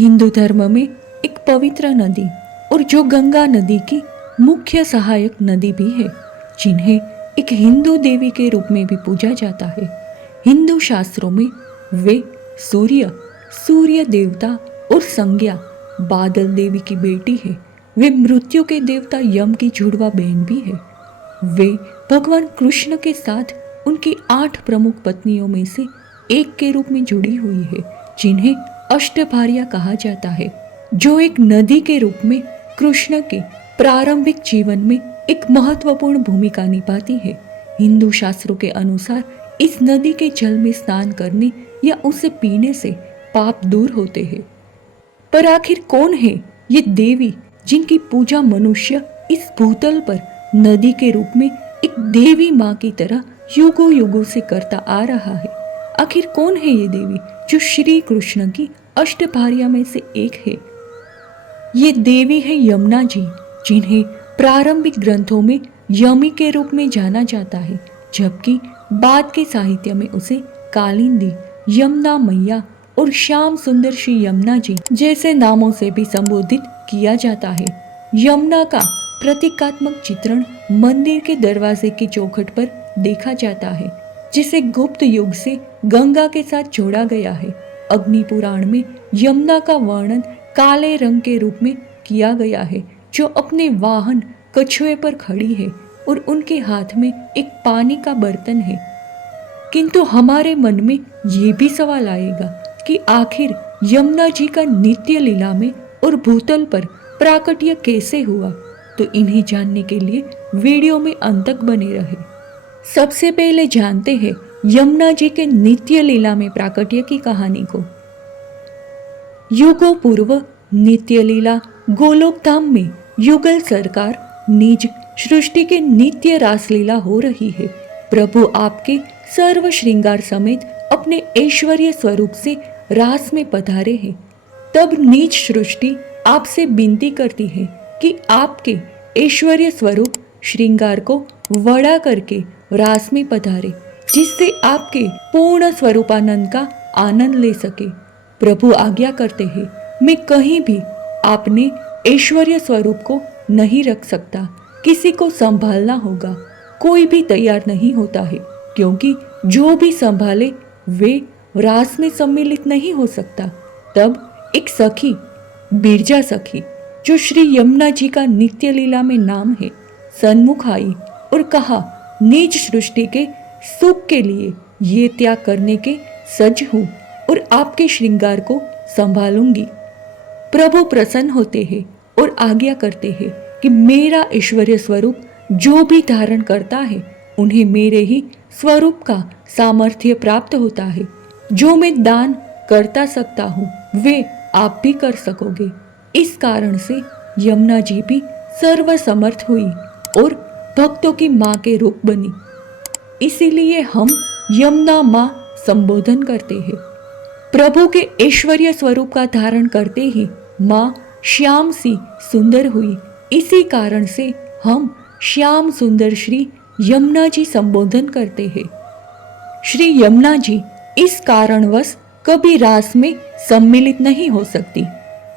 हिंदू धर्म में एक पवित्र नदी और जो गंगा नदी की मुख्य सहायक नदी भी है, जिन्हें एक हिंदू देवी के रूप में भी पूजा जाता है। हिंदू शास्त्रों में वे सूर्य देवता और संज्ञा बादल देवी की बेटी है। वे मृत्यु के देवता यम की जुड़वा बहन भी है। वे भगवान कृष्ण के साथ उनकी 8 प्रमुख पत्नियों में से एक के रूप में जुड़ी हुई है, जिन्हें अष्टभार्या कहा जाता है, जो एक नदी के रूप में कृष्ण के प्रारंभिक जीवन में एक महत्वपूर्ण भूमिका निभाती है। हिंदू शास्त्रों के अनुसार इस नदी के जल में स्नान करने या उसे पीने से पाप दूर होते हैं। पर आखिर कौन है ये देवी जिनकी पूजा मनुष्य इस भूतल पर नदी के रूप में एक देवी माँ की तरह युगों युगों से करता आ रहा है? आखिर कौन है ये देवी जो श्री कृष्ण की अष्टभार्या में से एक है? ये देवी है यमुना जी, जिन्हें प्रारंभिक ग्रंथों में यमी के रूप में जाना जाता है, जबकि बाद के साहित्य में उसे कालिंदी, यमुना मैया और श्याम सुंदर श्री यमुना जी जैसे नामों से भी संबोधित किया जाता है। यमुना का प्रतीकात्मक चित्रण मंदिर के दरवाजे की चौखट पर देखा जाता है, जिसे गुप्त युग से गंगा के साथ जोड़ा गया है। अग्नि पुराण में यमुना का वर्णन काले रंग के रूप में किया गया है, जो अपने वाहन कछुए पर खड़ी है और उनके हाथ में एक पानी का बर्तन है। किंतु हमारे मन में ये भी सवाल आएगा कि आखिर यमुना जी का नित्य लीला में और भूतल पर प्राकट्य कैसे हुआ? तो इन्हें जानने के लिए वीडियो में अंत तक बने रहे। सबसे पहले जानते हैं यमुना जी के नित्य लीला में प्राकट्य की कहानी को। युगों पूर्व नित्य लीला गोलोक धाम में युगल सरकार निज सृष्टि के नित्य रासलीला हो रही है। प्रभु आपके सर्व श्रृंगार समेत अपने ऐश्वर्य स्वरूप से रास में पधारे हैं। तब निज सृष्टि आपसे विनती करती है कि आपके ऐश्वर्य स्वरूप श्रृंगार को वड़ा करके रास में पधारे, जिससे आपके पूर्ण स्वरूपानंद का आनंद ले सके। प्रभु आज्ञा करते हैं, मैं कहीं भी आपने ऐश्वर्य स्वरूप को नहीं रख सकता, किसी को संभालना होगा। कोई भी तैयार नहीं होता है, क्योंकि जो भी संभाले वे रास में सम्मिलित नहीं हो सकता। तब एक सखी, बिरजा सखी, जो श्री यमुना जी का नित्य लीला में नाम है, सन्मुख आई और कहा, निज सृष्टि के सुख के लिए ये त्याग करने के सज हूँ और आपके श्रृंगार को संभालूंगी। प्रभु प्रसन्न होते हैं और आज्ञा करते हैं कि मेरा ऐश्वर्य स्वरूप जो भी धारण करता है, उन्हें मेरे ही स्वरूप का सामर्थ्य प्राप्त होता है। जो मैं दान करता सकता हूँ, वे आप भी कर सकोगे। इस कारण से यमुना जी भी सर्वसमर्थ हुई और भक्तों की माँ के रूप बनी। इसीलिए हम यमुना माँ संबोधन करते हैं। प्रभु के ऐश्वर्य स्वरूप का धारण करते ही माँ श्याम सी सुंदर हुई। इसी कारण से हम श्याम सुंदर श्री यमुना जी संबोधन करते हैं। श्री यमुना जी इस कारणवश कभी रास में सम्मिलित नहीं हो सकती।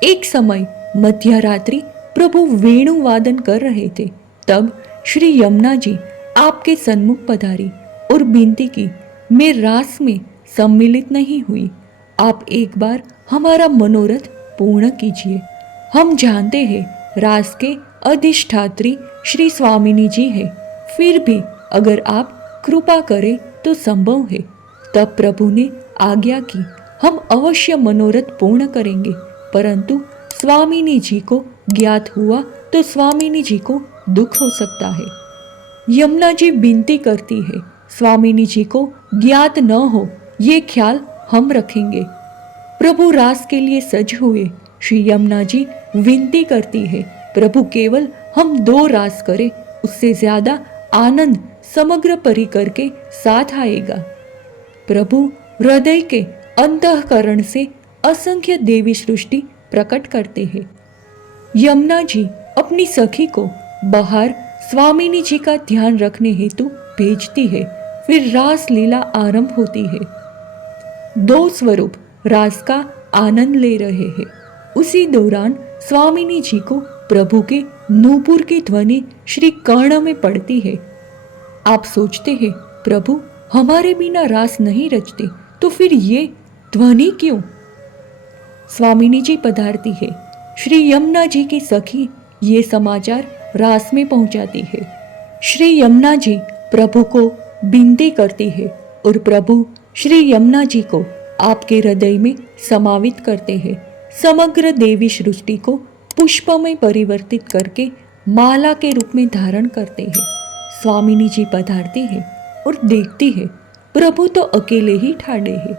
एक समय मध्य रात्रि प्रभु वेणु वादन कर रहे थे, तब श्री यमुना जी आपके सन्मुख पधारी और विनती की, मैं रास में सम्मिलित नहीं हुई, आप एक बार हमारा मनोरथ पूर्ण कीजिए। हम जानते हैं रास के अधिष्ठात्री श्री स्वामिनी जी है, फिर भी अगर आप कृपा करें तो संभव है। तब प्रभु ने आज्ञा की, हम अवश्य मनोरथ पूर्ण करेंगे, परंतु स्वामिनी जी को ज्ञात हुआ तो स्वामिनी जी को दुख हो सकता है। यमुना जी विनती करती है, स्वामिनी जी को ज्ञात न हो ये ख्याल हम रखेंगे। प्रभु रास के लिए सज हुए। श्री यमुना जी विनती करती है, प्रभु केवल हम 2 रास करें, उससे ज्यादा आनंद समग्र परिकर के साथ आएगा। प्रभु हृदय के अंतःकरण से असंख्य देवी सृष्टि प्रकट करते हैं। यमुना जी अपनी सखी को बाहर स्वामिनी जी का ध्यान रखने हेतु भेजती है। फिर रास लीला आरंभ होती है। 2 स्वरूप रास का आनंद ले रहे हैं। उसी दौरान स्वामिनी जी को प्रभु के नूपुर की ध्वनि श्री कर्ण में पड़ती है। आप सोचते हैं, प्रभु हमारे बिना रास नहीं रचते, तो फिर ये ध्वनि क्यों? स्वामिनी जी पधारती है। श्री यमुना जी की सखी ये समाचार रास में पहुंचाती है। श्री यमुना जी प्रभु को विनती करती है और प्रभु श्री यमुना जी को आपके हृदय में समावित करते हैं। समग्र देवी सृष्टि को पुष्प में परिवर्तित करके माला के रूप में धारण करते हैं। स्वामिनी जी पधारती है और देखती है प्रभु तो अकेले ही ठाड़े हैं।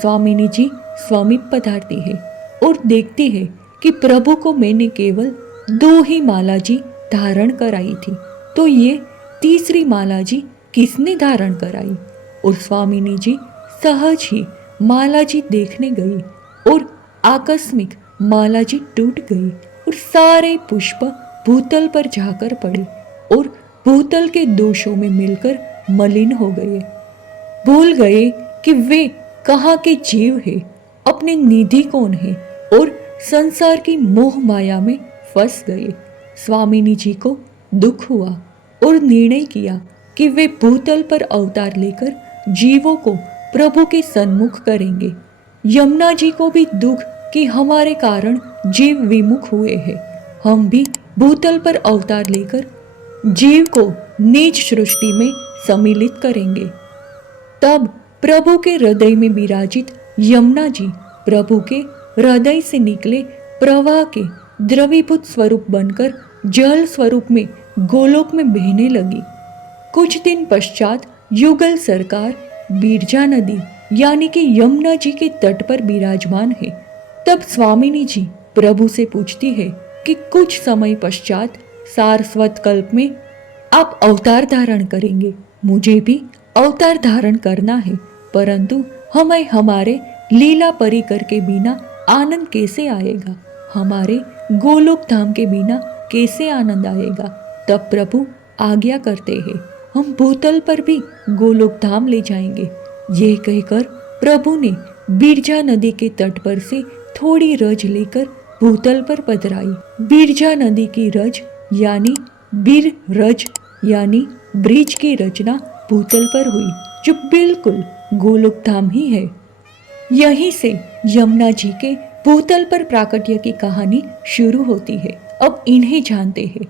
स्वामिनी जी समीप पधारती है और देखती है कि प्रभु को मैंने केवल 2 ही माला जी धारण कराई थी, तो ये तीसरी माला जी किसने धारण कराई? और स्वामिनी जी सहज ही माला जी देखने गई और आकस्मिक माला जी टूट गई और सारे पुष्प भूतल पर जाकर पड़े और भूतल के दोषों में मिलकर मलिन हो गए। भूल गए कि वे कहाँ के जीव है, अपने निधि कौन है और संसार की मोह माया में फंस गए। स्वामिनी जी को दुख हुआ और निर्णय किया कि वे भूतल पर अवतार लेकर जीवों को प्रभु के सन्मुख करेंगे। यमुना जी को भी दुख कि हमारे कारण जीव विमुख हुए हैं। हम भी भूतल पर अवतार लेकर जीव को नीच सृष्टि में सम्मिलित करेंगे। तब प्रभु के हृदय में विराजित यमुना जी प्रभु के हृदय से निकले प्रवाह के द्रवीभूत स्वरूप बनकर जल स्वरूप में गोलोक में बहने लगी। कुछ दिन पश्चात युगल सरकार बिरजा नदी यानी कि यमुना जी के तट पर विराजमान है। तब स्वामिनी जी प्रभु से पूछती है कि कुछ समय पश्चात सारस्वत कल्प में आप अवतार धारण करेंगे। मुझे भी अवतार धारण करना है, परंतु हमें हमारे लीला परिकर के बिना आनंद कैसे आएगा? हमारे गोलोक धाम के बिना कैसे आनंद आएगा? तब प्रभु आज्ञा करते हैं, हम भूतल पर भी गोलोक धाम ले जाएंगे। यह कहकर प्रभु ने बिरजा नदी के तट पर से थोड़ी रज लेकर भूतल पर पधराई। बिरजा नदी की रज यानी बीर रज यानी ब्रिज की रचना भूतल पर हुई, जो बिल्कुल गोलोक धाम ही है। यहीं से यमुना जी के भूतल पर प्राकट्य की कहानी शुरू होती है। अब इन्हें जानते हैं।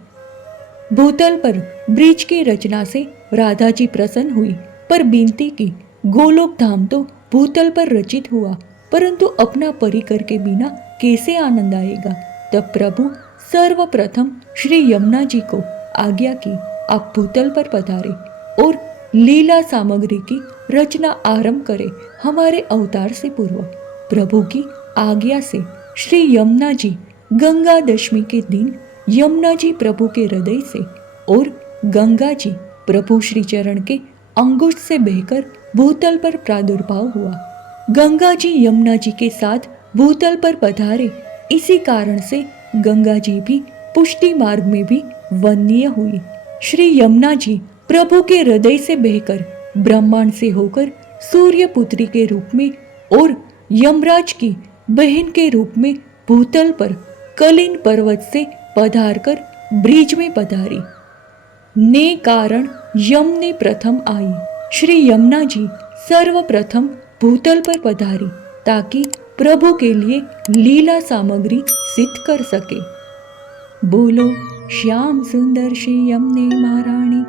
भूतल पर ब्रिज की रचना से राधा जी प्रसन्न हुई, पर विनती की, गोलोक धाम तो भूतल पर रचित हुआ, परंतु अपना परिकर के बिना कैसे आनंद आएगा? तब प्रभु सर्वप्रथम श्री यमुना जी को आज्ञा की, आप भूतल पर पधारे और लीला सामग्री की रचना आरंभ करे हमारे अवतार से पूर्व। प्रभु की आज्ञा से श्री यमुना जी गंगा दशमी के दिन यमुना जी प्रभु के हृदय से और गंगा जी प्रभु श्री चरण के अंगुष्ठ से बहकर भूतल पर प्रादुर्भाव हुआ। गंगा जी यमुना जी के साथ भूतल पर पधारे, इसी कारण से गंगा जी भी पुष्टि मार्ग में भी वंदनीय हुई। श्री यमुना जी प्रभु के हृदय से बहकर ब्रह्मांड से होकर सूर्य पुत्री के रूप में और यमराज की बहन के रूप में भूतल पर कलिन पर्वत से पधारकर ब्रिज में पधारी। ने कारण यम ने प्रथम आई। श्री यमुना जी सर्वप्रथम भूतल पर पधारी ताकि प्रभु के लिए लीला सामग्री सिद्ध कर सके। बोलो श्याम सुंदर श्री यमुने महारानी